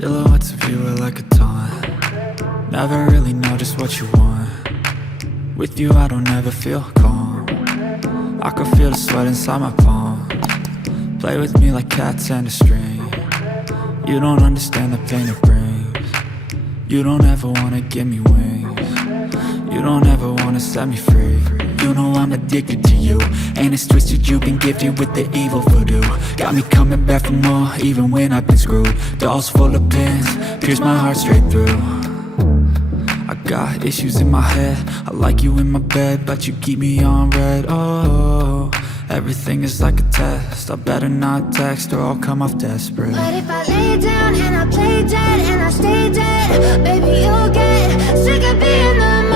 Silhouettes of you are like a taunt. Never really know just what you want. With you I don't ever feel calm. I can feel the sweat inside my palm. Play with me like cats and a string. You don't understand the pain it brings. You don't ever wanna give me wings. You don't ever wanna set me free. You know I'm addicted to you, and it's twisted, you've been gifted with the evil voodoo. Got me coming back for more, even when I've been screwed. Dolls full of pins, pierce my heart straight through. I got issues in my head, I like you in my bed, but you keep me on red. Oh, everything is like a test, I better not text or I'll come off desperate. But if I lay down and I play dead and I stay dead, baby you'll get sick of being the